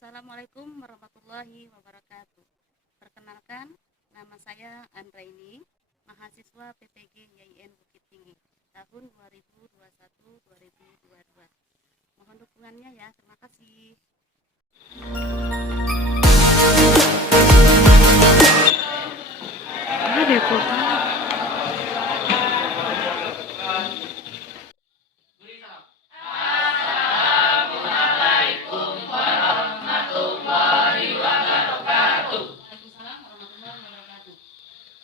Assalamualaikum warahmatullahi wabarakatuh. Perkenalkan, nama saya Andraini, mahasiswa PPG YIN Bukit Tinggi tahun 2021-2022. Mohon dukungannya ya, terima kasih. Ada kok.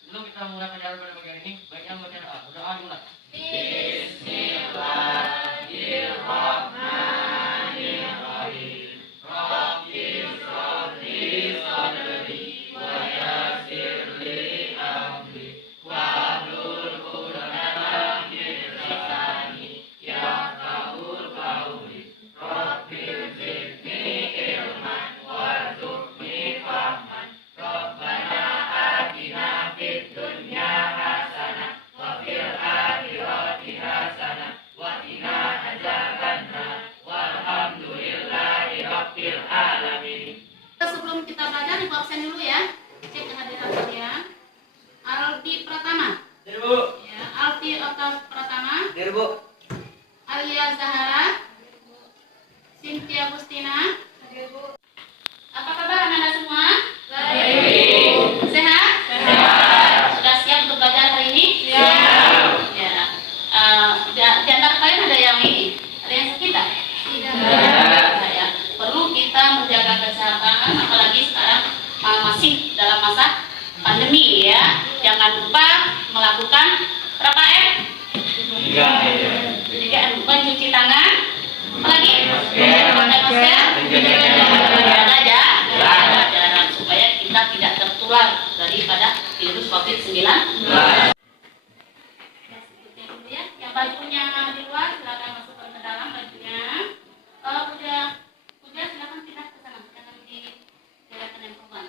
Sebelum kita mulai pelajaran pada pagi hari ini, baiknya membaca doa. Berdoa dimulai. Sebelum kita belajar, ibu absen dulu ya. Cek kehadiran kalian. Aldi Pratama. Dari Bu. Ya, Aldi Oka Pratama. Dari Bu. Alia Zahara. Cynthia Gustina. Apa kabar anak-anak semua? Baik. Sehat? Sehat. Sudah siap untuk belajar hari ini? Siap. Ya. Di antara kalian ada yang ini? Ada yang sakit tak? Tidak. Ya. Perlu kita menjaga kesehatan, apalagi sekarang masih dalam masa pandemi ya. Jangan lupa melakukan berapa M? 3M. Mencuci tangan. Apalagi? Memakai masker. Jaga jarak supaya kita tidak tertular daripada virus COVID-19. Ya, yang bajunya di luar silakan masukkan ke dalam bajunya. Udah silakan pindah ke sana, jangan di daerah yang perempuan.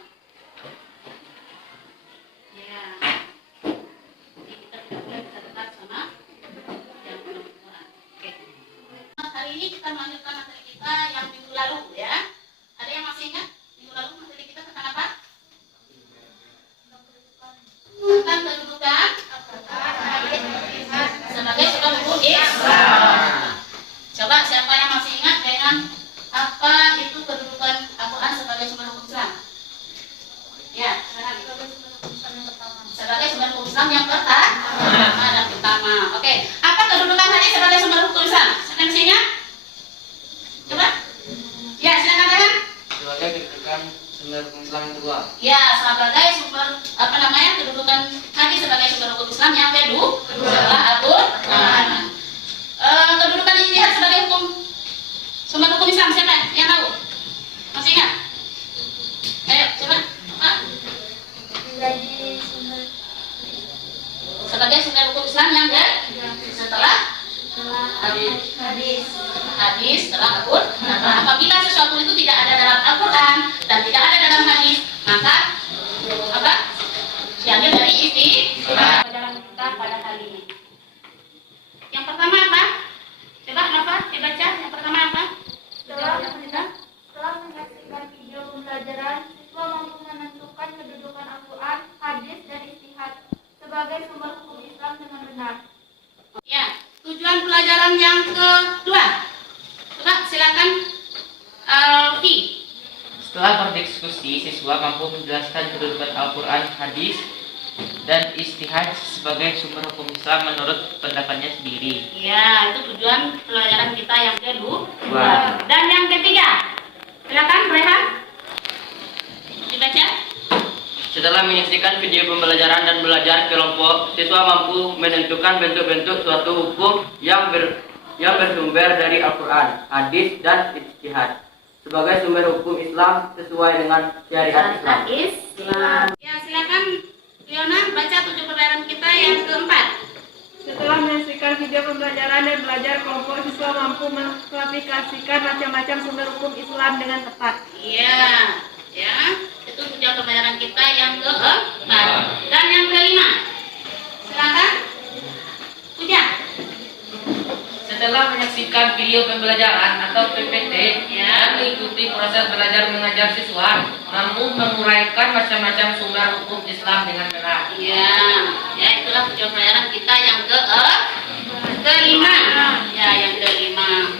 Ya. Jadi kita tidak boleh dekat sama yang perempuan. Oke. Hari ini kita melanjutkan materi kita yang minggu lalu ya. Ada yang masih ingat minggu lalu materi kita tentang apa? Tentang kedudukan sebagai sumber hukum Islam. Coba siapa yang masih ingat dengan apa itu kedudukan Al-Quran sebagai sumber hukum Islam? Ya, sekarang sebagai sumber hukum Islam yang pertama. Oke, apa kedudukan hadis sebagai sumber hukum Islam? Siapa yang masih ingat? Coba. Ya, silakan Rehan. Sebagai kedudukan sumber hukum Islam yang kedua. Ya, sebagai sumber kedudukan hadis sebagai sumber hukum Islam yang kedua setelah Al-Quran. Kedudukan ijtihad sebagai sumber hukum Islam siapa yang tahu? Masih ingat? Ayo, coba. Apa? Sebagai sumber hukum Islam yang setelah hadis setelah Al-Quran. Apabila sesuatu itu tidak ada dalam Al-Quran dan tidak ada dalam hadis, maka apa? Diambil dari ijtihad. Pelajaran kita pada hari ini. Yang pertama apa? Coba apa? Dibaca. Yang pertama apa? Setelah menyaksikan video pembelajaran, siswa mampu menentukan kedudukan Al-Quran, hadis, dan ijtihad sebagai sumber hukum Islam dengan benar. Ya, tujuan pelajaran yang kedua. Coba silakan Alfi. Setelah berdiskusi, siswa mampu menjelaskan kedudukan Al-Quran, hadis, dan ijtihad sebagai sumber hukum Islam menurut pendapatnya sendiri. Ya, itu tujuan pelajaran kita yang kedua. Wah. Dan yang ketiga, silakan Rehan. Dibaca. Setelah menyaksikan video pembelajaran dan belajar kelompok, siswa mampu menentukan bentuk-bentuk suatu hukum yang bersumber dari Al-Quran, hadis, dan ijtihad sebagai sumber hukum Islam sesuai dengan syariat Islam. Ya, silakan Fiona baca tujuh pelajaran kita yang keempat. Setelah menyaksikan video pembelajaran dan belajar kelompok, siswa mampu mengklasifikasikan macam-macam sumber hukum Islam dengan tepat. Iya, ya. Itu tujuan pelajaran kita yang keempat. Dan yang kelima. Silakan. Puja. Setelah menyaksikan video pembelajaran atau PPT Ya. dan mengikuti proses belajar mengajar siswa, mampu menguraikan macam-macam sumber hukum Islam dengan benar. Ya, ya itulah tujuan pelajaran kita yang kelima. Ya, yang kelima.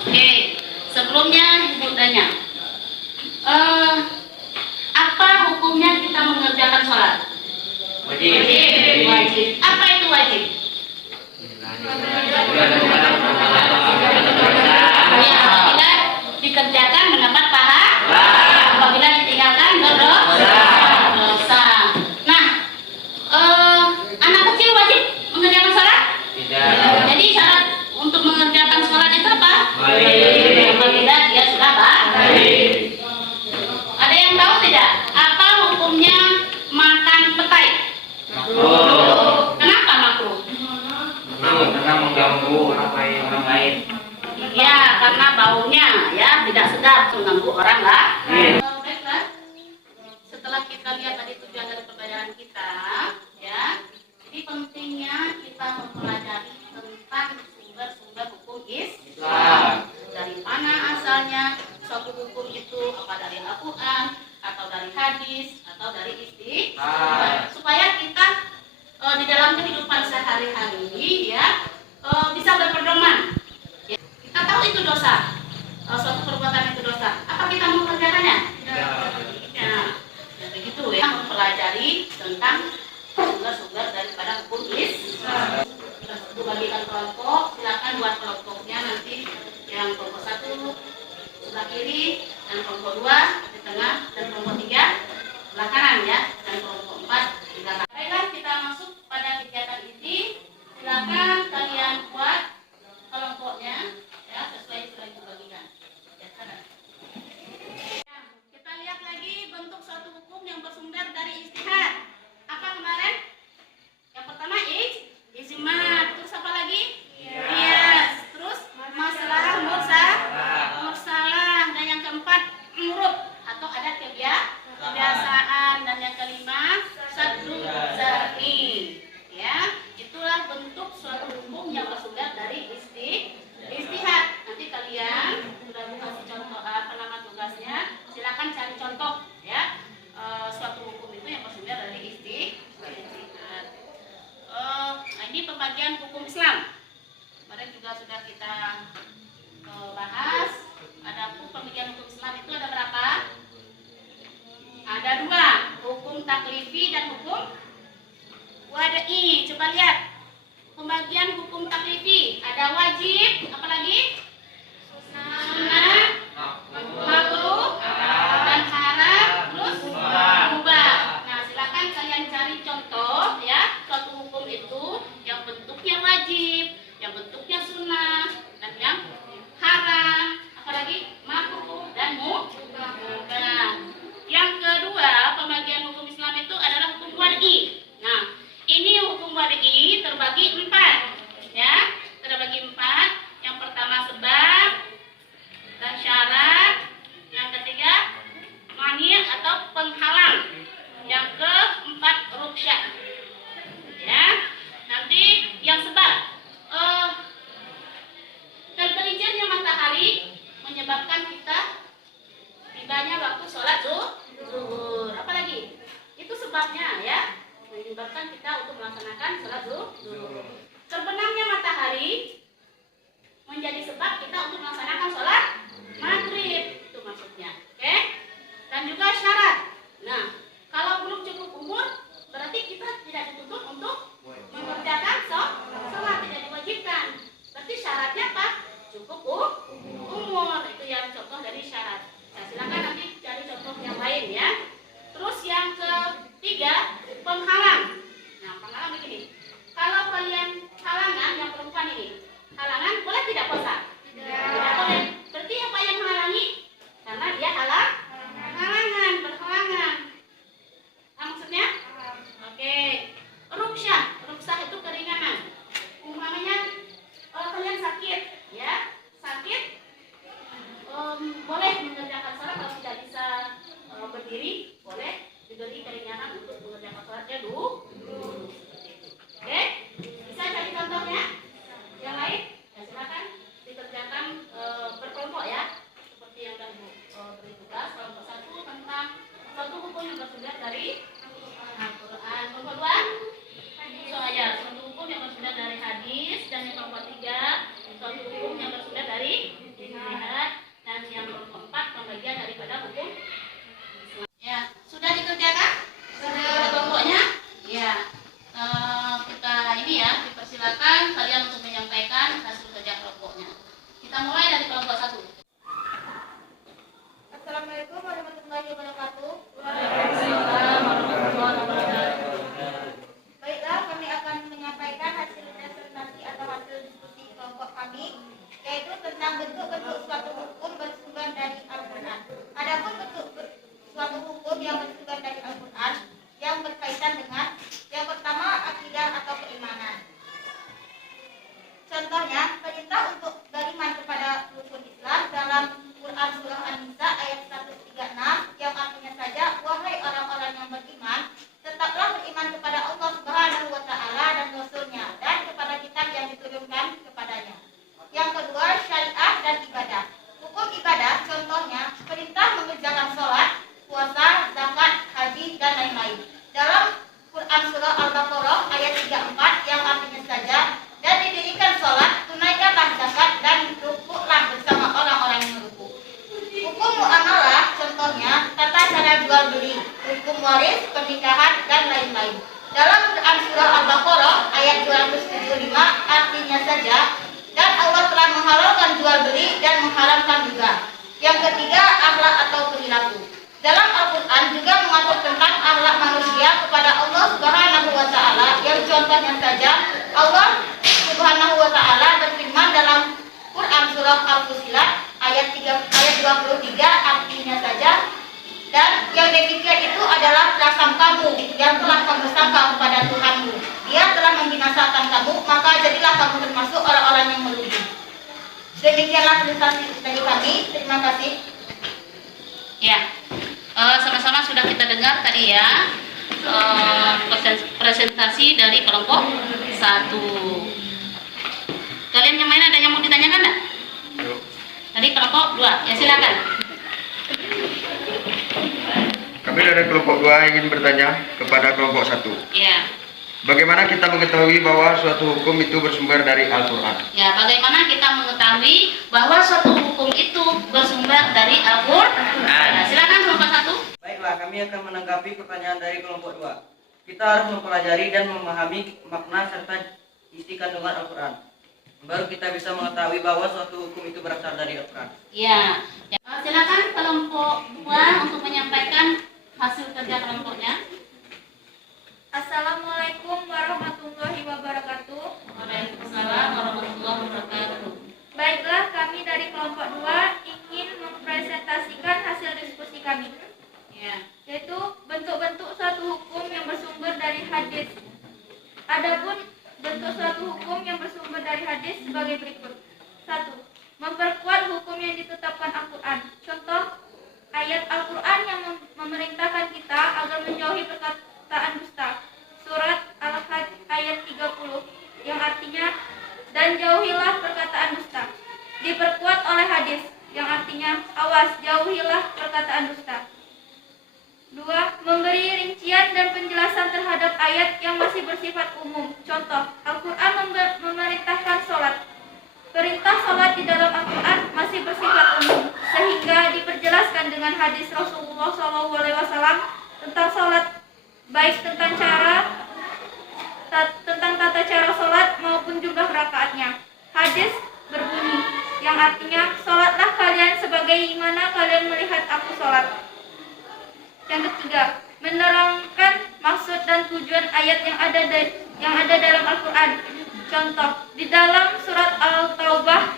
Oke, sebelumnya Ibu tanya, apa hukumnya kita mengerjakan sholat? Wajib. Wajib. Apa itu wajib? Ya, apabila dikerjakan mendapat pahala, apabila ditinggalkan berdosa. Nah, anak kecil wajib mengerjakan sholat? Tidak. Jadi syarat untuk mengerjakan sholat itu apa? Baik. Apabila dia sudah baik. Ada yang tahu tidak? Apa hukumnya makan petai? Kenapa makruh? Karena mengganggu orang lain. Ya, karena baunya ya tidak sedap mengganggu orang lah. Baiklah. Setelah kita lihat tadi tujuan dari pembelajaran kita, ya. Jadi pentingnya kita mempelajari tentang sumber-sumber hukum Islam. Dari mana asalnya suatu hukum itu, apa dari Al-Quran, atau dari hadis, atau dari ijtihad, supaya kita di dalam kehidupan sehari-hari ya bisa berpedoman. Ya, kita tahu itu dosa, suatu perbuatan itu dosa. Apa kita mau mengerjakannya? Ya, begitu ya, mempelajari tentang sumber-sumber daripada hukum Islam. Kita bagikan kelompok, silakan buat kelompoknya nanti yang kelompok 1 sebelah kiri, dan kelompok 2 di tengah, dan kelompok 3 sebelah kanan ya, dan kelompok 4 di belakang. Baiklah, kita masuk pada kegiatan ini. Silakan kalian buat kelompoknya ya sesuai sudah dibagikan. Ya, kita lihat lagi bentuk suatu hukum yang bersumber dari ijtihad. Apa kemarin? Yang pertama ijma, terus apa lagi? Qiyas, terus masalah mursalah, dan yang keempat uruf atau ada kebiasaan, dan yang kelima saddu zari. Ya, itulah bentuk suatu hukum yang bersumber dari ijtihad. Nanti kalian sudah kasih contoh nama tugasnya, silakan cari contoh ya suatu hukum itu yang bersumber dari ijtihad. Nah, ini pembagian hukum Islam. Kemarin juga sudah kita bahas. Adapun pembagian hukum Islam itu ada berapa? Ada 2, hukum taklifi dan hukum wada'i. Coba lihat pembagian hukum taklifi. Ada wajib, apalagi? Sunnah, makruh, dan haram, terus mubah. Nah, silakan kalian cari contoh ya suatu hukum itu yang bentuknya wajib, yang bentuknya sunnah, dan yang haram, apalagi makruh dan mubah. Yang kedua, pembagian hukum Islam itu adalah hukum wada'i. Nah, ini hukum wada'i terbagi 4 ya, terbagi 4. Yang pertama sebab dan syarat, yang ketiga mani atau penghalang, yang keempat rukhsah. Ya, nanti yang sebab tergelincirnya matahari menyebabkan kita tibanya waktu sholat zuhur. Apalagi itu sebabnya ya, menyebabkan kita untuk melaksanakan sholat zuhur. Terbenamnya matahari menjadi sebab kita untuk melaksanakan sholat maghrib, itu maksudnya. Oke? Dan juga syarat. Nah, kalau belum cukup umur, berarti kita tidak dituntut untuk mengerjakan sholat, tidak diwajibkan. Berarti syaratnya apa? Cukup umur. Itu yang contoh dari syarat. Nah, silakan nanti cari contoh yang lain ya. Terus yang ketiga, penghalang. Nah, penghalang begini. Kalau kalian halangan, yang perempuan ini, halangan boleh tidak puasa? Tidak boleh. Berarti apa yang menghalangi? Karena dia halangan Suatu hukum yang bersumber dari Al-Quran. Kelompok 2, langsung aja. Suatu hukum yang bersumber dari hadis. Dan yang kelompok 3, suatu hukum yang bersumber dari ijtihad. Dan yang kelompok 4, pembagian daripada hukum. Ya, sudah dikerjakan? Sudah kelompoknya? Ya. Kita ini ya, dipersilakan kalian untuk menyampaikan hasil kerja kelompoknya. Kita mulai dari kelompok 1. Assalamualaikum warahmatullahi wabarakatuh. Waalaikumsalam warahmatullahi wabarakatuh. Baiklah, kami akan menyampaikan hasil presentasi atau hasil diskusi kelompok kami, yaitu tentang bentuk-bentuk suatu hukum bersumber dari Al-Quran. Adapun suatu hukum yang bersumber dari Al-Quran yang berkaitan dengan yang pertama, akidah atau keimanan. Contohnya, perintah untuk beriman kepada rukun Islam dalam Quran Surah An-Nisa ayat 136 yang artinya saja, wahai orang-orang yang beriman, tetaplah beriman kepada Allah Subhanahu wa Ta'ala dan Rasul-Nya dan kepada kitab yang diturunkan kepadanya. Yang kedua, syariah dan ibadah. Hukum ibadah contohnya perintah mengerjakan sholat, puasa, zakat, haji, dan lain-lain. Dalam Quran Surah Al-Baqarah ayat 34 yang artinya saja, dan didirikan sholat, tunaikanlah zakat, dan rukuklah bersama orang-orang yang merukuk. Hukum muamalah contohnya tata cara jual beli, hukum waris, pernikahan, dan lain-lain. Dalam Quran Surah Al-Baqarah ayat 275 artinya saja, dan Allah telah menghalalkan jual beli dan mengharamkan juga. Yang ketiga, akhlak atau perilaku. Dalam Al-Quran juga mengatur tentang akhlak manusia kepada Allah Subhanahu wa Ta'ala, yang contohnya saja Allah Subhanahu wa Ta'ala berfirman dalam Quran Surah Al-Fusilat ayat 23 artinya saja, dan yang demikian itu adalah prasangkamu yang telah kamu sangka kepada Tuhanmu. Dia telah membinasakan kamu, maka jadilah kamu termasuk orang-orang yang merugi. Demikianlah presentasi dari kami. Terima kasih. Ya, sama-sama sudah kita dengar tadi ya presentasi dari kelompok 1. Kalian yang lain ada yang mau ditanyakan enggak? Tadi kelompok 2, ya silakan. Kami dari kelompok 2 ingin bertanya kepada kelompok 1. Ya. Bagaimana kita mengetahui bahwa suatu hukum itu bersumber dari Al-Quran? Ya, bagaimana kita mengetahui bahwa suatu hukum itu bersumber dari Al-Quran? Nah, silakan kelompok 1. Baiklah, kami akan menanggapi pertanyaan dari kelompok 2. Kita harus mempelajari dan memahami makna serta isi kandungan Al-Quran. Baru kita bisa mengetahui bahwa suatu hukum itu berasal dari Al-Quran. Ya. Silakan kelompok 2 untuk menyampaikan hasil kerja kelompoknya. Assalamualaikum warahmatullahi wabarakatuh. Waalaikumsalam warahmatullahi wabarakatuh. Baiklah, kami dari kelompok 2 ingin mempresentasikan hasil diskusi kami, Ya. yaitu bentuk-bentuk suatu hukum yang bersumber dari hadis. Adapun bentuk suatu hukum yang bersumber dari hadis sebagai berikut. 1. Memperkuat hukum yang ditetapkan Al-Quran. Contoh, ayat Al-Quran yang memerintahkan kita agar menjauhi perkataan dusta. Surat Al-Hajj ayat 30 yang artinya, dan jauhilah perkataan dusta. Diperkuat oleh hadis yang artinya, awas, jauhilah perkataan dusta. 2. Memberi rincian dan penjelasan terhadap ayat yang masih bersifat umum. Contoh, Al-Quran memerintahkan sholat. Perintah sholat di dalam Al-Quran masih bersifat umum, sehingga diperjelaskan dengan hadis Rasulullah SAW tentang sholat, baik tentang tata cara sholat maupun jumlah rakaatnya. Hadis berbunyi, yang artinya, sholatlah kalian sebagaimana kalian melihat aku sholat. Yang ketiga, menerangkan maksud dan tujuan ayat yang ada dalam Al-Quran. Contoh, di dalam surat Al-Taubah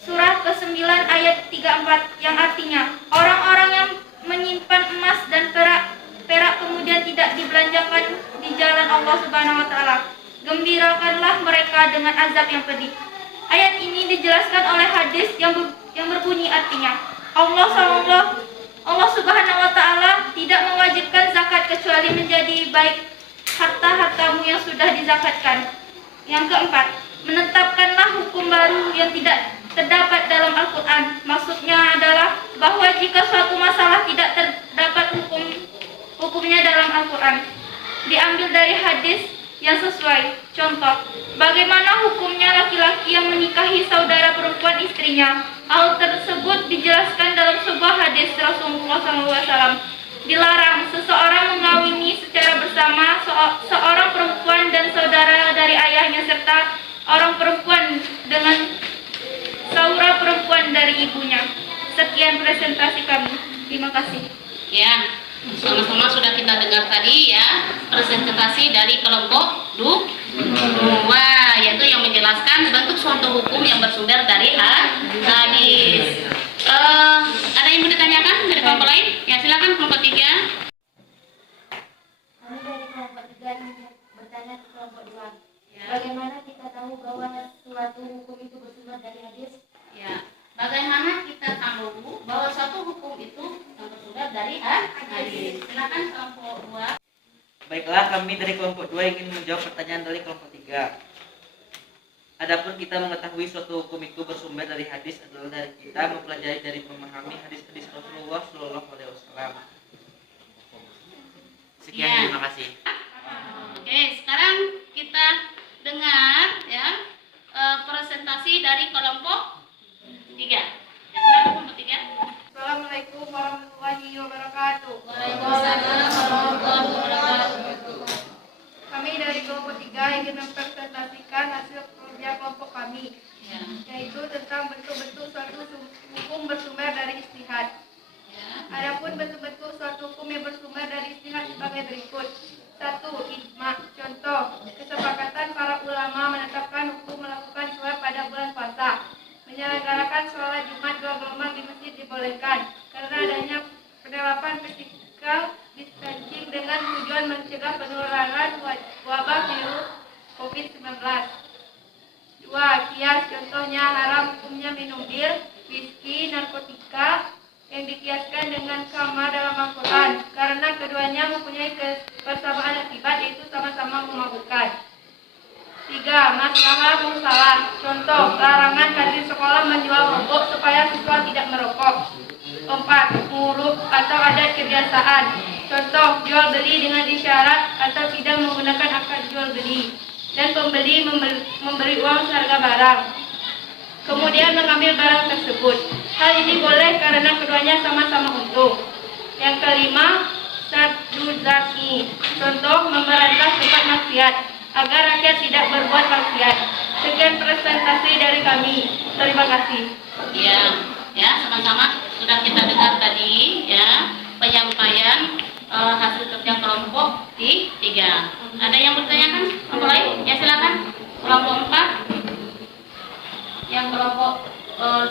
surat ke-9 ayat 34 yang artinya, orang-orang yang menyimpan emas dan perak kemudian tidak dibelanjakan di jalan Allah Subhanahu wa Ta'ala, gembirakanlah mereka dengan azab yang pedih. Ayat ini dijelaskan oleh hadis yang berbunyi artinya, Allah Subhanahu wa Ta'ala tidak mewajibkan zakat kecuali menjadi baik harta-hartamu yang sudah dizakatkan. Yang keempat, menetapkanlah hukum baru yang tidak terdapat dalam Al-Quran. Maksudnya adalah bahwa jika suatu masalah tidak terdapat Al-Quran. Diambil dari hadis yang sesuai. Contoh, bagaimana hukumnya laki-laki yang menikahi saudara perempuan istrinya? Hal tersebut dijelaskan dalam sebuah hadis Rasulullah SAW. Dilarang seseorang mengawini secara bersama seorang perempuan dan saudara dari ayahnya serta orang perempuan dengan saudara perempuan dari ibunya. Sekian presentasi kami. Terima kasih. Ya, sama-sama sudah kita dengar tadi ya presentasi dari kelompok dua, yaitu yang menjelaskan bentuk suatu hukum yang bersumber dari hadis. Ada yang mau ditanyakan dari kelompok lain? Ya silakan kelompok 3. Kami dari kelompok 3 bertanya ke kelompok 2. Ya. Bagaimana kita tahu bahwa suatu hukum itu bersumber dari hadis? Ya, bagaimana kita tahu bahwa suatu hukum itu yang bersumber dari hadis? Silakan kelompok 2. Baiklah, kami dari kelompok 2 ingin menjawab pertanyaan dari kelompok 3. Adapun kita mengetahui suatu hukum itu bersumber dari hadis adalah dari kita mempelajari dari memahami hadis-hadis Rasulullah Shallallahu Alaihi Wasallam. Sekian, Ya. terima kasih. Oke, sekarang kita dengar ya presentasi dari kelompok 3. Ya, silakan kelompok 3. Assalamualaikum warahmatullahi wabarakatuh. Waalaikumsalam warahmatullahi wabarakatuh. Kami dari kelompok 3 ingin mempresentasikan hasil kerja kelompok kami, Ya. yaitu tentang bentuk-bentuk suatu hukum bersumber dari ijtihad. Ya. Adapun bentuk-bentuk suatu hukum yang bersumber dari ijtihad sebagai berikut. 1. Ijma. Contoh, kesepakatan para ulama menetapkan hukum melakukan sholat pada bulan puasa. Menyelenggarakan sholat Jumat 2 gelombang di masjid dibolehkan karena adanya penerapan physical distancing dengan tujuan mencegah penularan wabah virus COVID-19. 2. Kias. Contohnya haram hukumnya minum bir, whisky, narkotika yang dikiaskan dengan khamar dalam Al-Quran karena keduanya mempunyai kebersamaan akibat, yaitu sama-sama memabukkan. 3. Masalah musalah. Contoh, larangan kantin sekolah menjual rokok supaya siswa tidak merokok. 4. Muruk atau adat kebiasaan. Contoh, jual beli dengan isyarat atau tidak menggunakan akad jual beli dan pembeli memberi uang seharga barang, kemudian mengambil barang tersebut. Hal ini boleh karena keduanya sama-sama untung. Yang kelima, saddu zaki. Contoh, memberantas tempat maksiat agar rakyat tidak berbuat maksiat. Sekian presentasi dari kami. Terima kasih. Ya, ya sama-sama sudah kita dengar tadi ya penyampaian hasil kerja kelompok 3. Ada yang bertanyakan kelompok lain? Ya silakan kelompok 4. Yang kelompok 3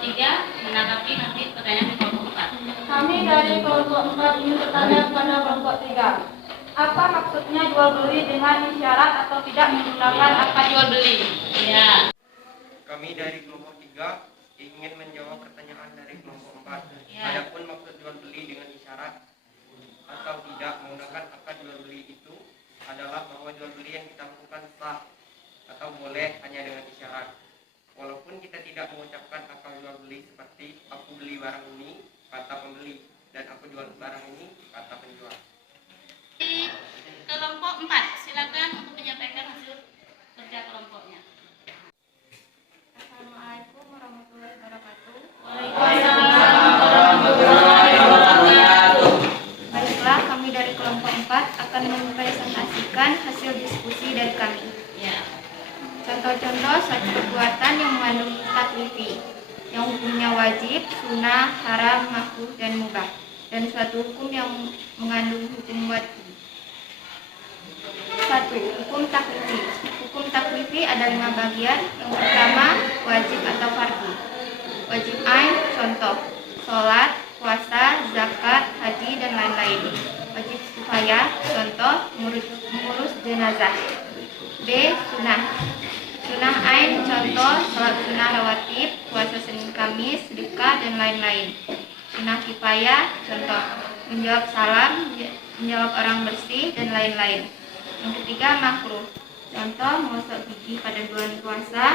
menanggapi nanti pertanyaan kelompok 4. Kami dari kelompok 4 ingin bertanya kepada kelompok 3. Apa maksudnya jual beli dengan isyarat atau tidak menggunakan akad jual beli? Ya. Kami dari kelompok 3 ingin menjawab pertanyaan dari kelompok 4. Ya. Adapun maksud jual beli dengan isyarat atau tidak menggunakan akad jual beli itu adalah bahwa jual beli yang kita lakukan sah atau boleh hanya dengan isyarat. Walaupun kita tidak mengucapkan akad jual beli seperti aku beli barang ini kata pembeli dan aku jual barang ini kata penjual. Di kelompok 4 silakan untuk menyampaikan hasil kerja kelompoknya. Assalamualaikum warahmatullahi wabarakatuh. Waalaikumsalam warahmatullahi wabarakatuh. Baiklah, kami dari kelompok 4 akan mempresentasikan hasil diskusi dari kami. Ya. Contoh-contoh suatu perbuatan yang mengandung taklifi, yang hukumnya wajib, sunnah, haram, makruh, dan mubah, dan suatu hukum yang mengandung hukum wajib. 1. Hukum taklifi. Hukum taklifi ada 5 bagian. Yang pertama, wajib atau fardu. Wajib ain, contoh, sholat, puasa, zakat, haji, dan lain-lain. Wajib kifayah, contoh, mengurus jenazah. B. Sunnah. Sunnah ain, contoh, sholat sunnah rawatib, puasa Senin Kamis, sedekah, dan lain-lain. Sunnah kifayah, contoh, menjawab salam, menjawab orang bersih, dan lain-lain. Yang ketiga, makruh. Contoh, menggosok gigi pada bulan puasa,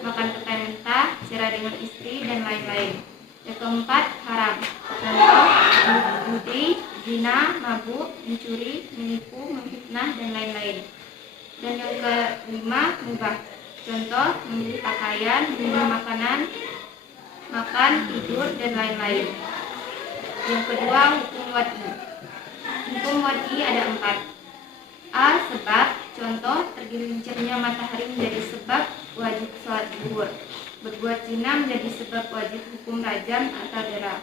makan petai mentah, cerai dengan istri, dan lain-lain. Yang keempat, haram. Contoh, judi, zina, mabuk, mencuri, menipu, memfitnah, dan lain-lain. Dan yang kelima, mubah. Contoh, memilih pakaian, memilih makanan, makan, tidur, dan lain-lain. Yang kedua, hukum wad'i. Hukum wad'i ada 4. A. Sebab. Contoh, tergelincirnya matahari menjadi sebab wajib sholat zuhur. Berbuat zina menjadi sebab wajib hukum rajam atau dera.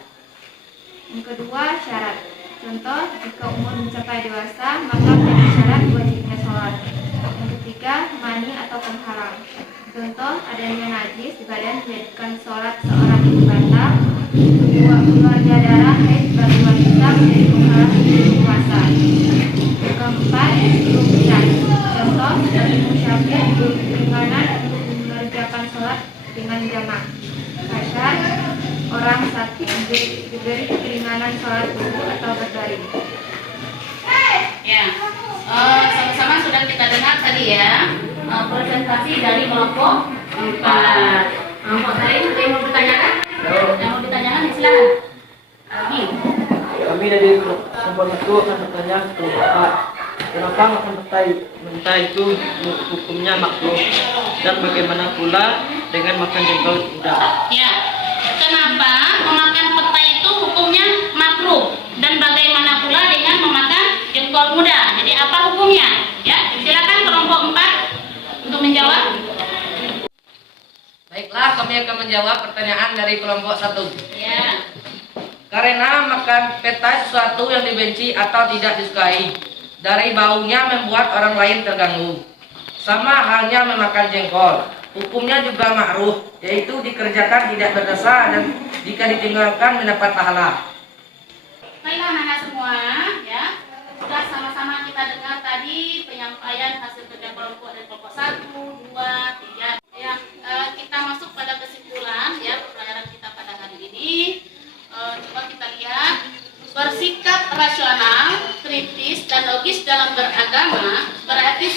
Yang kedua, syarat. Contoh, jika umur mencapai dewasa, maka menjadi syarat wajibnya sholat. Yang ketiga, mani atau penghalang. Contoh, adanya najis di badan menjadikan sholat seorang itu batal. Keluarnya darah haid bagi wanita menjadi penghalang untuk puasa. Keempat, rukyat. Contoh, dari musyafir keringanan untuk mengerjakan sholat dengan jamak. Kasyar, orang sakit diberi keringanan sholat wudhu atau berbaring. Ya, sama-sama sudah kita dengar tadi ya presentasi dari kelompok 4. Kelompok lain ada yang mau bertanyakan? Yang mau ditanyakan silakan. Kami dari kelompok 1 akan bertanya ke Bapak, kenapa makan mentah itu hukumnya makruh dan bagaimana pula dengan makan jengkol muda? Ya, kenapa memakan petai itu hukumnya makruh dan bagaimana pula dengan memakan jengkol muda? Jadi apa hukumnya? Ya, silakan kelompok 4 untuk menjawab. Baiklah, kami akan menjawab pertanyaan dari kelompok 1. Ya. Karena makan petai sesuatu yang dibenci atau tidak disukai. Dari baunya membuat orang lain terganggu. Sama halnya memakan jengkol. Hukumnya juga makruh, yaitu dikerjakan tidak berdosa dan jika ditinggalkan mendapat pahala. Baiklah anak-anak semua, ya. Sudah sama-sama kita dengar tadi penyampaian hasil kerja kelompok dari kelompok 1, 2, 3. Ya, kita masuk pada kesimpulan ya pembelajaran kita pada hari ini. Coba kita lihat, bersikap rasional, kritis, dan logis dalam beragama berarti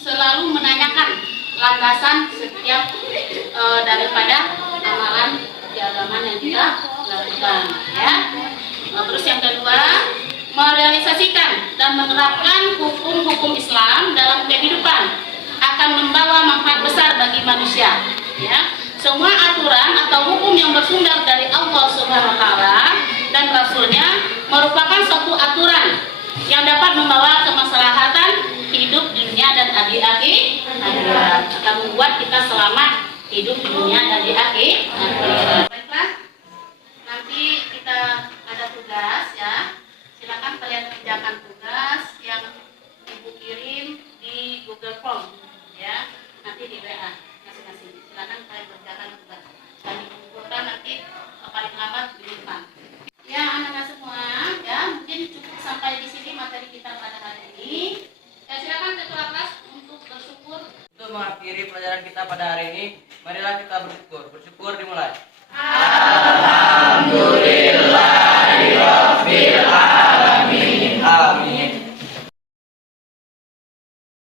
selalu menanyakan landasan setiap daripada amalan keagamaan yang kita lakukan. Ya. Terus yang kedua, merealisasikan dan menerapkan hukum-hukum Islam dalam kehidupan akan membawa manfaat besar bagi manusia. Ya. Semua aturan atau hukum yang bersumber dari Allah Subhanahu wa taala dan Rasulnya merupakan suatu aturan yang dapat membawa kemaslahatan hidup dunia dan akhirat, akan membuat kita selamat hidup di dunia dan di akhirat. Baiklah, nanti kita ada tugas ya. Silakan kalian kerjakan tugas yang Ibu kirim di Google Form ya. Nanti di WA masing-masing. Silakan kalian kerjakan tugas dan dikumpulkan nanti paling lambat minggu depan. Ya anak-anak semua, ya mungkin cukup sampai di sini materi kita pada hari ini. Ya silakan ketua kelas untuk bersyukur. Untuk mengakhiri pelajaran kita pada hari ini, marilah kita